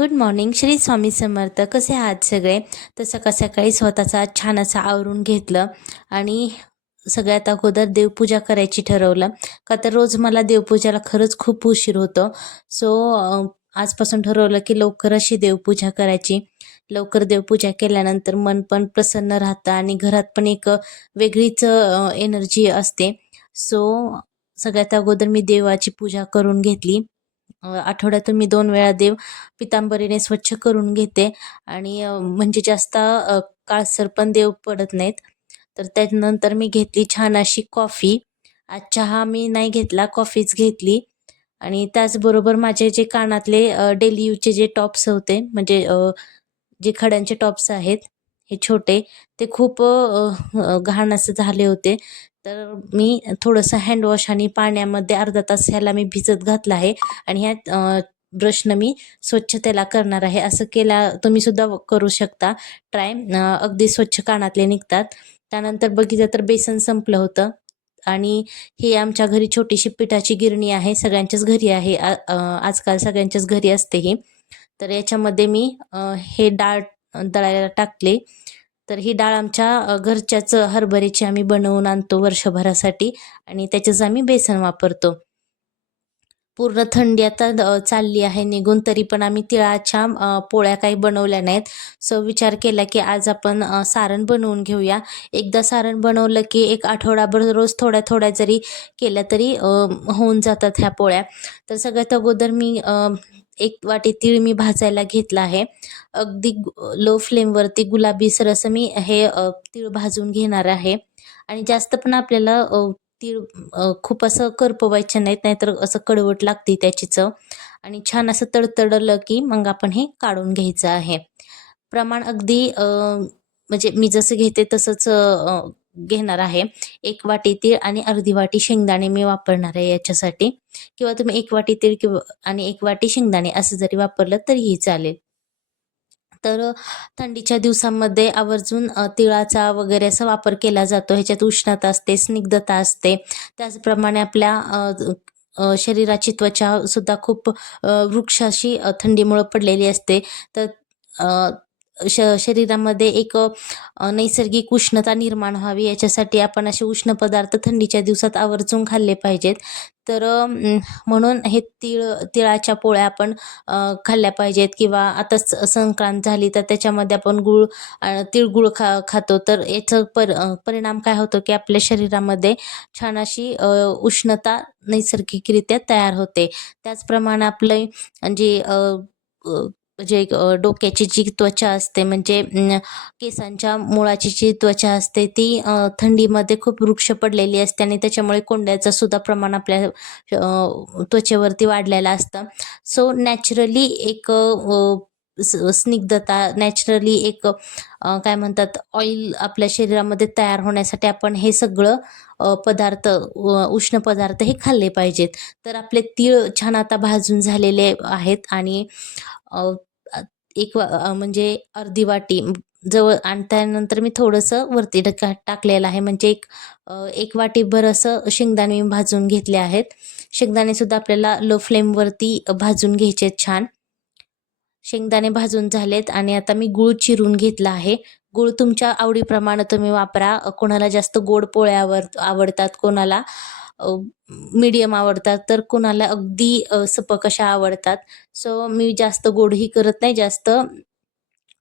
Good morning Shri Swami Samarth. कसे आहात सगळे? तर सकाळ सकाळी स्वतःचा छान असं आवरून घेतलं आणि सगळ्यात अगोदर देवपूजा करायची ठरवलं. का तर रोज मला देवपूजाला खरंच खूप उशीर होतो. सो आजपासून ठरवलं की लवकर अशी देवपूजा करायची. लवकर देवपूजा केल्यानंतर मन पण प्रसन्न राहतं आणि घरात पण एक वेगळीच एनर्जी असते. सो सगळ्यात अगोदर मी देवाची पूजा करून घेतली. आठवड्यातून मी दोन वेळा देव पितांबरीने स्वच्छ करून घेते. आणि म्हणजे जास्त काळसर पण देव पडत नाहीत. तर त्यानंतर मी घेतली छान अशी कॉफी. आज चहा मी नाही घेतला कॉफीच घेतली. आणि त्याचबरोबर माझे जे कानातले डेली यूजचे जे टॉप्स होते म्हणजे जे खड्यांचे टॉप्स आहेत हे छोटे ते खूप घाण असं झाले होते. तर मी थोडंसं हँडवॉश आणि पाण्यामध्ये अर्धा तास ह्याला मी भिजत घातला आहे. आणि ह्या ब्रशनं मी स्वच्छ त्याला करणार आहे. असं केला तुम्ही सुद्धा करू शकता. ट्राय अगदी स्वच्छ कानातले निघतात. त्यानंतर बघितलं तर बेसन संपलं होतं. आणि ही आमच्या घरी छोटीशी पिठाची गिरणी आहे. सगळ्यांच्याच घरी आहे. आ- आजकाल सगळ्यांच्याच घरी असते ही. तर याच्यामध्ये मी हे डाळ दळायला टाकले. तर ही डाळ आमच्या घरच्याच हरभऱ्याची आम्ही बनवून आणतो वर्षभरासाठी आणि त्याच्याच आम्ही बेसन वापरतो. पूर्ण थंडी आता चालली आहे निघून तरी पण आम्ही तिळाच्या पोळ्या काही बनवल्या नाहीत. सो विचार केला की आज आपण सारण बनवून घेऊया. एकदा सारण बनवलं की एक आठवडाभर रोज थोड्या थोड्या जरी केल्या तरी होऊन जातात ह्या पोळ्या. तर सगळ्यात अगोदर मी एक वाटी तीळ मी भाजायला घेतला आहे. अगदी लो फ्लेमवरती गुलाबीसर असं मी हे तीळ भाजून घेणार आहे. आणि जास्त पण आपल्याला तीळ खूप असं करपवायचे नाहीत नाहीतर असं कडवट लागते त्याची चव. आणि छान असं तडतडलं की मग आपण हे काढून घ्यायचं आहे. प्रमाण अगदी म्हणजे मी जसं घेते तसंच घेणार आहे. एक वाटी तीळ आणि अर्धी वाटी शेंगदाणे मी वापरणार आहे याच्यासाठी. किंवा तुम्ही एक वाटी तीळ किंवा आणि एक वाटी शेंगदाणे असं जरी वापरलं तरीही चालेल. तर थंडीच्या दिवसांमध्ये आवर्जून तिळाचा वगैरे असा वापर केला जातो. ह्याच्यात उष्णता असते स्निग्धता असते. त्याचप्रमाणे आपल्या शरीराची त्वचा सुद्धा खूप वृक्षाशी थंडीमुळं पडलेली असते. तर श शरीरामध्ये एक नैसर्गिक उष्णता निर्माण व्हावी. याच्यासाठी आपण असे उष्ण पदार्थ थंडीच्या दिवसात आवर्जून खाल्ले पाहिजेत. तर म्हणून हे तिळ तिळाच्या पोळ्या आपण खाल्ल्या पाहिजेत किंवा आता संक्रांत झाली तर त्याच्यामध्ये आपण गुळ तिळगुळ खा खातो. तर याचं पर परिणाम काय होतो की आपल्या शरीरामध्ये छान अशी उष्णता नैसर्गिकरित्या तयार होते. त्याचप्रमाणे आपलं जे म्हणजे जे डोक्याची जी त्वचा असते म्हणजे केसांच्या मुळाची जी त्वचा असते ती थंडीमध्ये खूप वृक्ष पडलेली असते आणि त्याच्यामुळे कोंड्याचं सुद्धा प्रमाण आपल्या त्वचेवरती वाढलेलं असतं. सो नॅचरली एक स- स्निग्धता नॅचरली एक काय म्हणतात ऑइल आपल्या शरीरामध्ये तयार होण्यासाठी आपण हे सगळं पदार्थ उष्ण पदार्थ हे खाल्ले पाहिजेत. तर आपले तीळ छान आता भाजून झालेले आहेत आणि एक वा- म्हणजे अर्धी वाटी जवळ आणि त्यानंतर मी थोडंसं वरती ढका टाकलेलं आहे. म्हणजे एक एक वाटीभर असं शेंगदाणे मी भाजून घेतले आहेत. शेंगदाणे सुद्धा आपल्याला लो फ्लेमवरती भाजून घ्यायचे आहेत छान. शेंगदाणे भाजून झालेत आणि आता मी गूळ चिरून घेतला आहे. गूळ तुमच्या आवडीप्रमाणे तुम्ही वापरा. कोणाला जास्त गोड पोळ्यावर आवडतात कोणाला. मीडियम आवडतात तर कोणाला अगदी सपक अशा आवडतात? सो मी जास्त गोडही करत नाही जास्त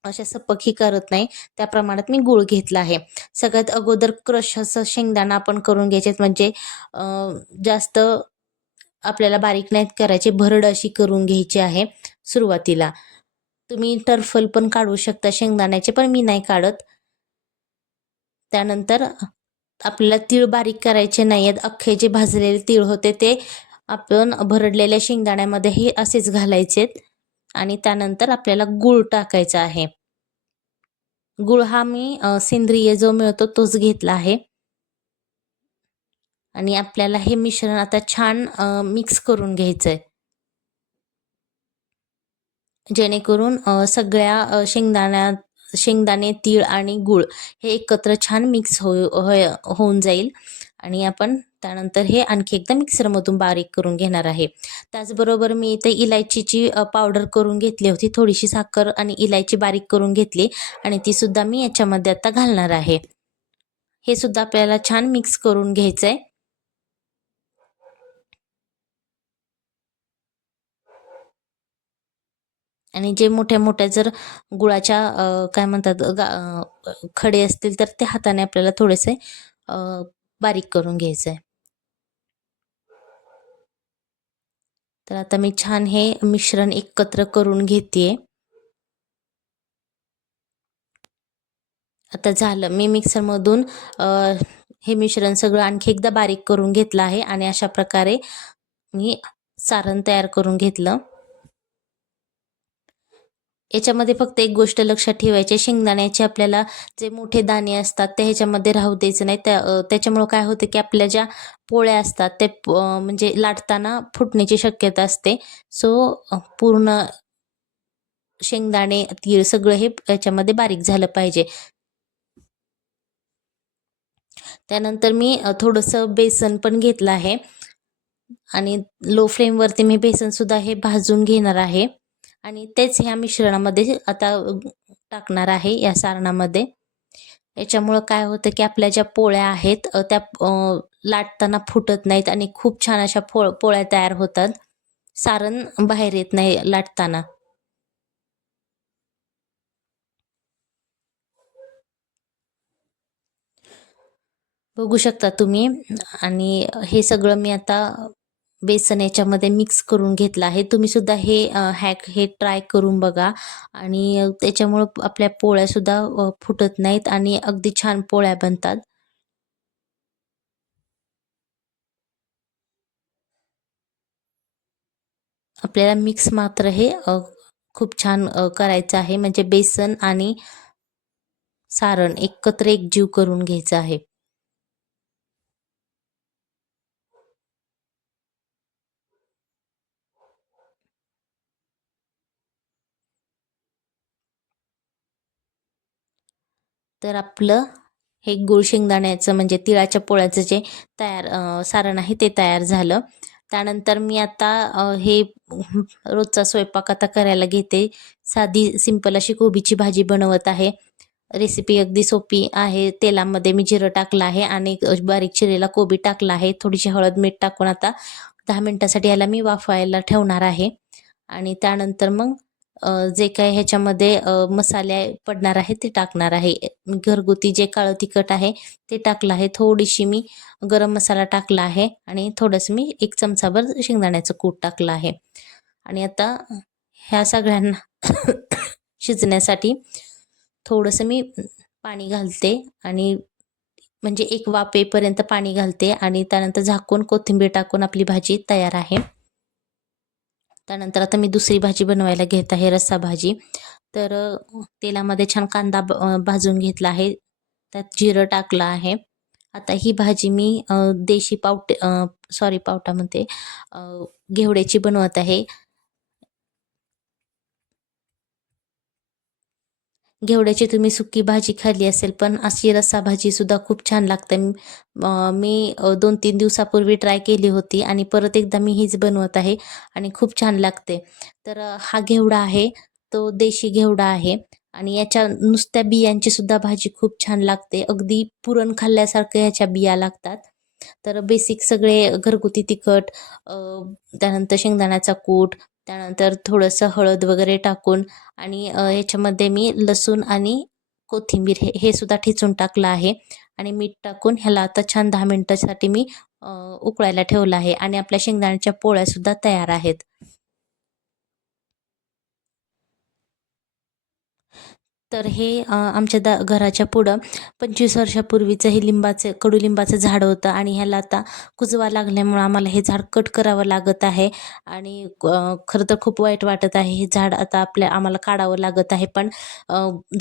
अशा सपकही करत नाही. त्या प्रमाणात मी गूळ घेतला आहे. सगळ्यात अगोदर क्रश असं शेंगदाणा आपण करून घ्यायचे म्हणजे जास्त आपल्याला बारीक नाहीत करायचे भरड अशी करून घ्यायची आहे सुरुवातीला. तुम्ही टर्फल पण काढू शकता शेंगदाण्याचे पण मी नाही काढत. त्यानंतर आपल्याला तीळ बारीक करायचे नाही आहेत अख्खे जे भाजलेले तीळ होते ते आपण भरडलेल्या शेंगदाण्यामध्येही असेच घालायचेत. आणि त्यानंतर आपल्याला गूळ टाकायचा आहे. गूळ हा मी सेंद्रिय जो मिळतो तोच घेतला आहे. आणि आपल्याला हे मिश्रण आता छान मिक्स करून घ्यायचं आहे जेणेकरून सगळ्या शेंगदाण्यात शेंगदाणे तीळ आणि गूळ हे एकत्र छान मिक्स हो होय होऊन जाईल. आणि आपण त्यानंतर हे आणखी एकदा मिक्सरमधून बारीक करून घेणार आहे. त्याचबरोबर मी इथे इलायचीची पावडर करून घेतली होती. थोडीशी साखर आणि इलायची बारीक करून घेतली आणि ती सुद्धा मी याच्यामध्ये आता घालणार आहे. हे सुद्धा आपल्याला छान मिक्स करून घ्यायचं आहे आणि जे मोठ्या मोठ्या जर गुळाच्या काय म्हणतात गा खडे असतील तर ते हाताने आपल्याला थोडेसे बारीक करून घ्यायचं आहे तर आता मी छान हे मिश्रण एकत्र करून घेते आता झालं. मी मिक्सरमधून हे मिश्रण सगळं आणखी एकदा बारीक करून घेतलं आहे आणि अशा प्रकारे मी सारण तयार करून घेतलं. याच्यामध्ये फक्त एक गोष्ट लक्षात ठेवायची आहे, शेंगदाण्याचे आपल्याला जे मोठे दाणे असतात ते ह्याच्यामध्ये राहू द्यायचं नाही. त्या त्याच्यामुळं काय होतं की आपल्या ज्या पोळ्या असतात ते म्हणजे लाटताना फुटण्याची शक्यता असते. सो पूर्ण शेंगदाणे तीळ सगळं हे याच्यामध्ये बारीक झालं पाहिजे. त्यानंतर मी थोडंसं बेसन पण घेतलं आहे. आणि लो फ्लेमवरती मी बेसनसुद्धा हे भाजून घेणार आहे. आणि तेच ह्या मिश्रणामध्ये आता टाकणार आहे या सारणामध्ये. याच्यामुळं काय होतं की आपल्या ज्या पोळ्या आहेत त्या लाटताना फुटत नाहीत आणि खूप छान अशा फो पोळ्या तयार होतात. सारण बाहेर येत नाही लाटताना. बघू शकता तुम्ही. आणि हे सगळं मी आता बेसन याच्यामध्ये मिक्स करून घेतलं आहे. तुम्ही सुद्धा हे हॅक हे ट्राय करून बघा. आणि त्याच्यामुळं आपल्या पोळ्यासुद्धा फुटत नाहीत आणि अगदी छान पोळ्या बनतात. आपल्याला मिक्स मात्र हे खूप छान करायचं आहे. म्हणजे बेसन आणि सारण एकत्र एकजीव करून घ्यायचं आहे. तर आपलं हे गुळ शेंगदाण्याचं म्हणजे तिळाच्या पोळ्याचं जे तयार सारण आहे ते तयार झालं. त्यानंतर मी आता हे रोजचा स्वयंपाक आता करायला घेते. साधी सिंपल अशी कोबीची भाजी बनवत आहे. रेसिपी अगदी सोपी आहे. तेलामध्ये मी जिरं टाकलं आहे आणि बारीक चिरेला कोबी टाकला आहे. थोडीशी हळद मीठ टाकून आता दहा मिनटासाठी याला मी वाफवायला ठेवणार आहे. आणि त्यानंतर मग जे काय ह्याच्यामध्ये मसाले पडणार आहे ते टाकणार आहे. घरगुती जे काळं तिखट आहे ते टाकलं आहे. थोडीशी मी गरम मसाला टाकला आहे आणि थोडंसं मी एक चमचाभर शेंगदाण्याचं कूट टाकलं आहे. आणि आता ह्या सगळ्यांना शिजण्यासाठी थोडंसं मी पाणी घालते आणि म्हणजे एक वापेपर्यंत पाणी घालते आणि त्यानंतर झाकून कोथिंबीर टाकून आपली भाजी तयार आहे. त्यानंतर आता मी दुसरी भाजी बनवायला घेत आहे रस्सा भाजी. तर तेलामध्ये छान कांदा ब- भाजून घेतला आहे. त्यात जिरं टाकलं आहे. आता ही भाजी मी देशी पावटे सॉरी पावटामध्ये घेवड्याची बनवत आहे. घेवड्याची तुम्ही सुकी भाजी खाल्ली असेल पण अशी रस्सा भाजी सुद्धा खूप छान लागते. मी दोन तीन दिवसापूर्वी ट्राय केली होती आणि परत एकदा मी हीच बनवत आहे आणि खूप छान लागते. तर हा घेवडा आहे तो देशी घेवडा आहे आणि याच्या नुसत्या बियांची सुद्धा भाजी खूप छान लागते. अगदी पुरण खाल्ल्यासारखं याच्या बिया लागतात. तर बेसिक सगळे घरगुती तिखट त्यानंतर शेंगदाण्याचा कूट त्यानंतर थोडंसं हळद वगैरे टाकून आणि ह्याच्यामध्ये याच्यामध्ये मी लसूण आणि कोथिंबीर हे हे सुद्धा ठेचून टाकलं आहे. आणि मीठ टाकून ह्याला आता छान दहा मिनटासाठी मी उकळायला ठेवलं आहे. आणि आपल्या शेंगदाण्याच्या पोळ्यासुद्धा तयार आहेत. तर हे आमच्या दा घराच्या पुढं पंचवीस वर्षापूर्वीचं हे लिंबाचं कडुलिंबाचं झाड होतं आणि ह्याला आता कुजवा लागल्यामुळं आम्हाला हे झाड कट करावं लागत आहे आणि खरं तर खूप वाईट वाटत आहे. हे झाड आता आपल्या आम्हाला काढावं लागत आहे. पण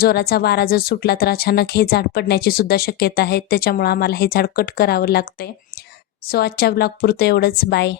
जोराचा वारा जर सुटला तर अचानक हे झाड पडण्याची सुद्धा शक्यता आहे. त्याच्यामुळं आम्हाला हे झाड कट करावं लागतंय. सो आजच्या ब्लॉग पुरतं एवढंच. बाय.